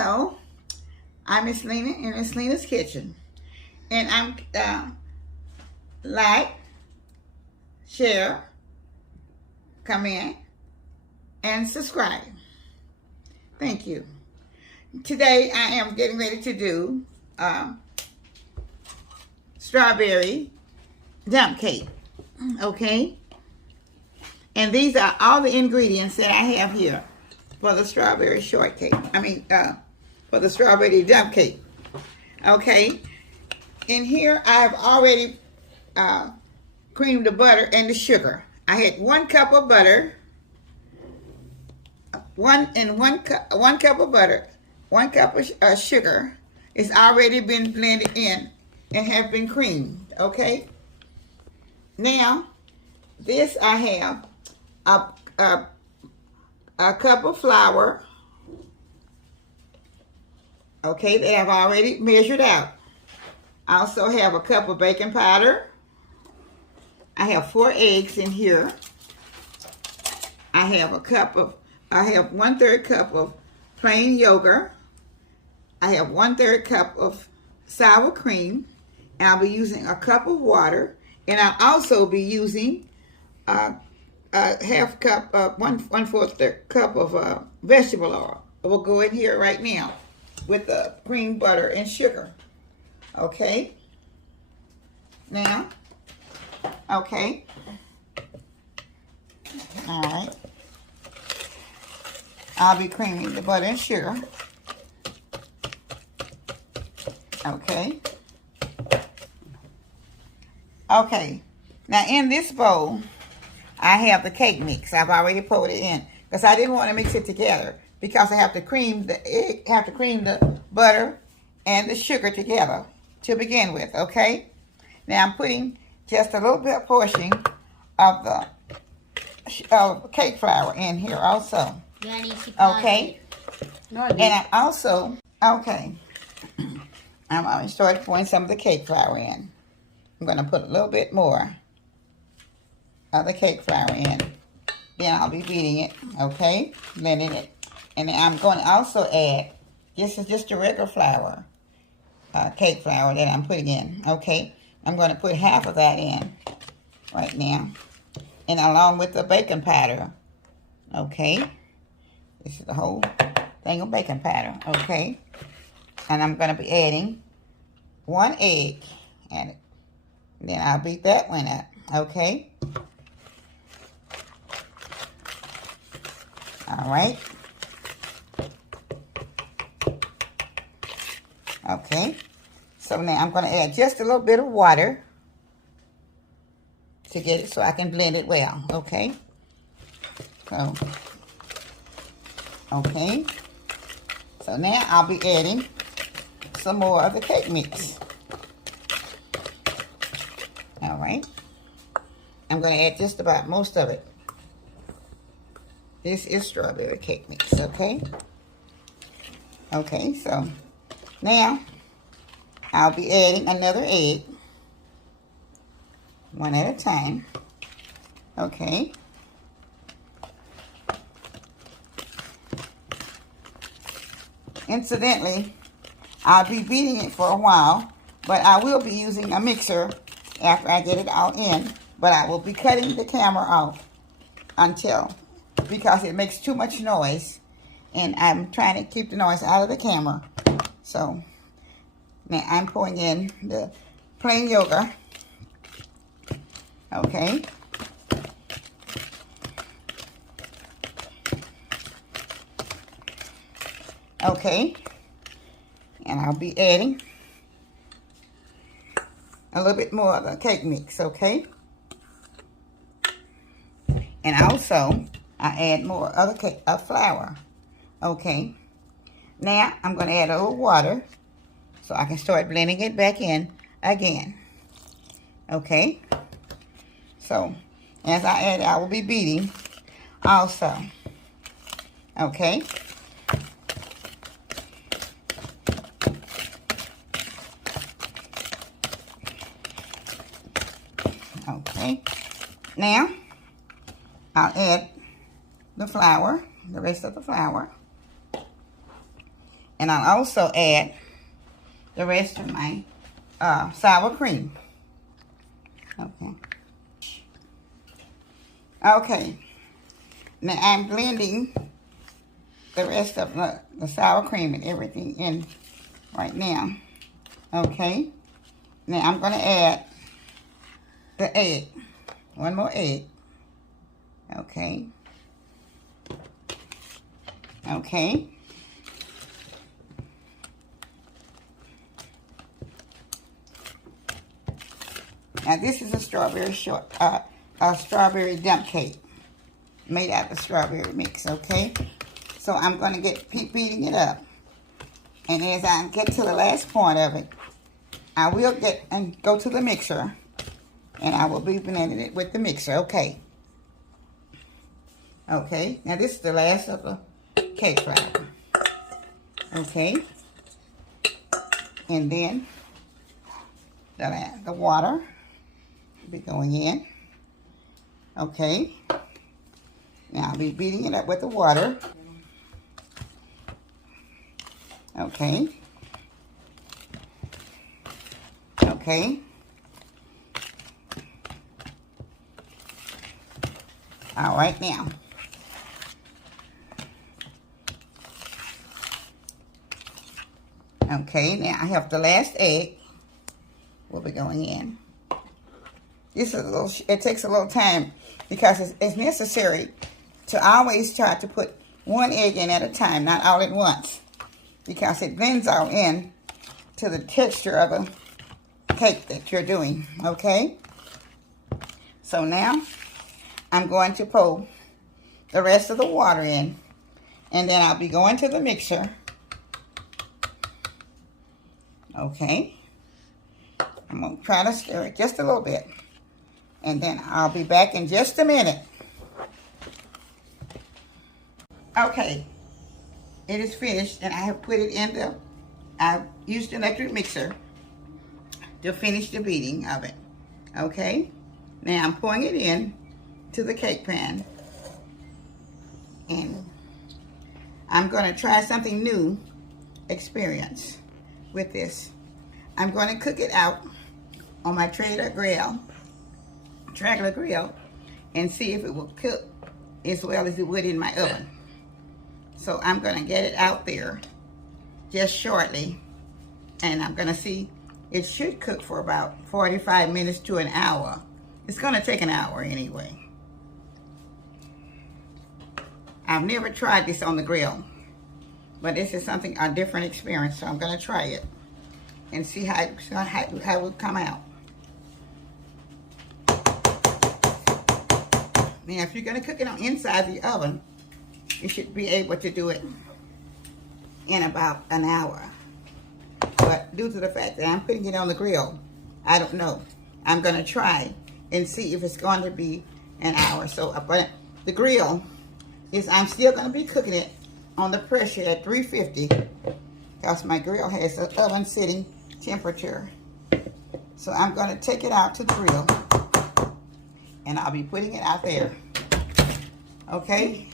Hello, I'm Miss Lena in Miss Lena's Kitchen, and I'm like, share, comment, and subscribe. Thank you. Today I am getting ready to do strawberry dump cake. Okay, and these are all the ingredients that I have here for the strawberry shortcake. For the strawberry dump cake. Okay, in here I have already creamed the butter and the sugar. I had 1 cup of butter, one cup of butter, 1 cup of sugar. It's already been blended in and have been creamed. Okay. Now, this I have a cup of flour. Okay, that I've already measured out. I also have a cup of baking powder. I have 4 eggs in here. I have 1/3 cup of plain yogurt. I have 1/3 cup of sour cream. And I'll be using a cup of water. And I'll also be using a half cup, 1/4 cup of vegetable oil. We'll go in here right now with the cream butter and sugar. Okay. Now, okay. All right. I'll be creaming the butter and sugar. Okay. Okay. Now in this bowl, I have the cake mix. I've already poured it in because I didn't want to mix it together because I have to cream the butter and the sugar together to begin with. Okay. Now I'm putting just a little bit portion of the cake flour in here also. Okay. And I'm also I'm already started pouring some of the cake flour in. I'm going to put a little bit more of the cake flour in. Then I'll be beating it, okay? Blending it. And then I'm going to also add, this is just a regular flour, cake flour that I'm putting in, okay? I'm going to put half of that in right now. And along with the baking powder, okay? This is the whole thing of baking powder, okay? And I'm going to be adding 1 egg and then I'll beat that one up, okay? All right. Okay. So now I'm going to add just a little bit of water to get it so I can blend it well, okay? So, okay. So now I'll be adding some more of the cake mix. All right. I'm going to add just about most of it. This is strawberry cake mix, okay? Okay, so now I'll be adding another egg, one at a time, okay? Incidentally, I'll be beating it for a while, but I will be using a mixer after I get it all in, but I will be cutting the camera off because it makes too much noise, and I'm trying to keep the noise out of the camera. So now I'm pouring in the plain yogurt, okay? Okay, and I'll be adding a little bit more of the cake mix, okay? And also, I add more of the flour, okay? Now, I'm going to add a little water so I can start blending it back in again, okay? So, as I add, I will be beating also, okay? Okay, now I'll add the flour, the rest of the flour, And I'll also add the rest of my sour cream. Okay. Okay. Now I'm blending the rest of the sour cream and everything in right now. Okay. Now I'm going to add the egg. One more egg. Okay. Okay. Now this is a strawberry a strawberry dump cake made out of strawberry mix. Okay. So I'm going to keep beating it up. And as I get to the last point of it, I will go to the mixer. And I will be blending it with the mixer. Okay. Okay. Now this is the last of the cake flour. Okay. And then the water will be going in. Okay. Now I'll be beating it up with the water. Okay. Okay. All right now. Okay, now I have the last egg will be going in. This is it takes a little time because it's necessary to always try to put one egg in at a time, not all at once, because it blends all in to the texture of the cake that you're doing, okay? So now I'm going to pour the rest of the water in, and then I'll be going to the mixer. Okay. I'm going to try to stir it just a little bit, and then I'll be back in just a minute. Okay. It is finished, and I have put it in I've used the electric mixer to finish the beating of it. Okay. Now I'm pouring it in to the cake pan, and I'm going to try something new experience with this. I'm going to cook it out on my Traeger grill and see if it will cook as well as it would in my oven. So I'm going to get it out there just shortly, and I'm going to see. It should cook for about 45 minutes to an hour. It's going to take an hour anyway. I've never tried this on the grill, but this is a different experience, so I'm going to try it and see how it will come out. Now, if you're going to cook it on inside the oven, you should be able to do it in about an hour. But due to the fact that I'm putting it on the grill, I don't know. I'm going to try and see if it's going to be an hour. So, but the grill I'm still going to be cooking it on the pressure at 350 because my grill has an oven sitting temperature. So I'm going to take it out to the grill, and I'll be putting it out there. Okay?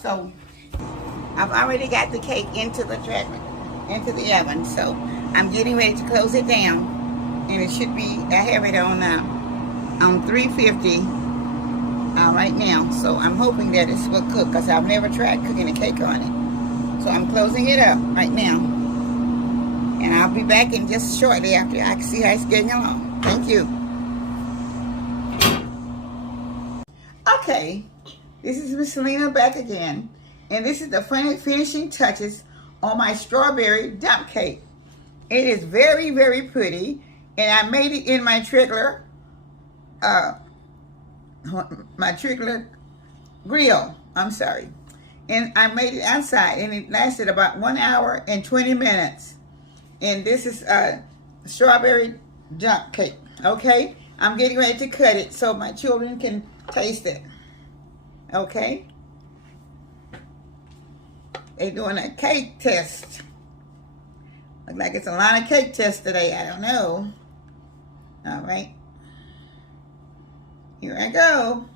So I've already got the cake into the oven, so I'm getting ready to close it down, and it should be, I have it on 350 right now, so I'm hoping that it will cook because I've never tried cooking a cake on it. So I'm closing it up right now, and I'll be back in just shortly after I can see how it's getting along. Thank you. Okay, this is Miss Selena back again, and this is the finishing touches on my strawberry dump cake. It is very, very pretty, and I made it in my Traeger grill. I'm sorry. And I made it outside, and it lasted about 1 hour and 20 minutes. And this is a strawberry dump cake. Okay? I'm getting ready to cut it so my children can taste it. Okay? They're doing a cake test. Looks like it's a lot of cake tests today. I don't know. All right. Here I go.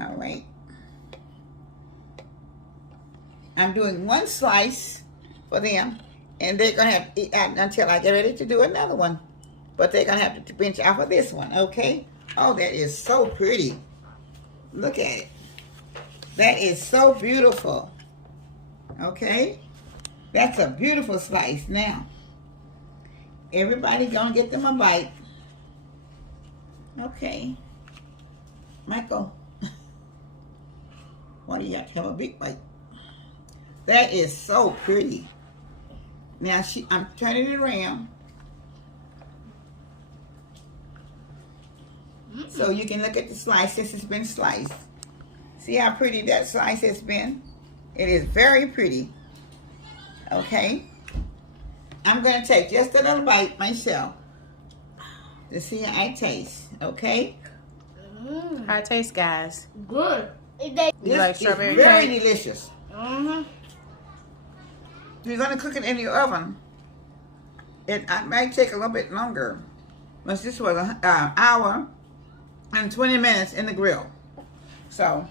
All right. I'm doing one slice for them, and they're going to have to eat until I get ready to do another one. But they're going to have to bench off of this one, okay? Oh, that is so pretty. Look at it. That is so beautiful. Okay? That's a beautiful slice. Now, everybody going to get them a bite. Okay. Michael, why do you have to have a big bite? That is so pretty. Now, I'm turning it around. So you can look at the slice since it's been sliced. See how pretty that slice has been? It is very pretty. Okay? I'm going to take just a little bite myself to see how it tastes. Okay? How it tastes, guys? Good. You like strawberry cake? Very cake? delicious. Mm-hmm. You're going to cook it in your oven. It might take a little bit longer. But this was an hour and 20 minutes in the grill. So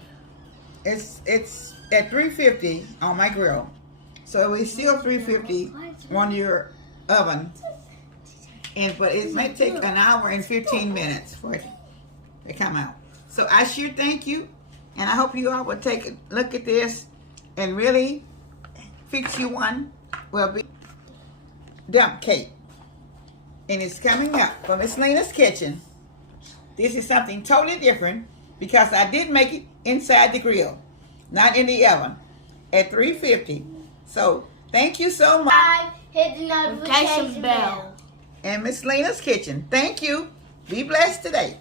it's at 350 on my grill. So it's still 350 on your oven. But it might take an hour and 15 minutes for it to come out. So I sure thank you. And I hope you all will take a look at this and really fix you one. Will be dump cake. And it's coming up from Miss Lena's kitchen. This is something totally different because I did make it inside the grill, not in the oven, at 350. So thank you so much. Hit the notification bell. And Miss Lena's kitchen. Thank you. Be blessed today.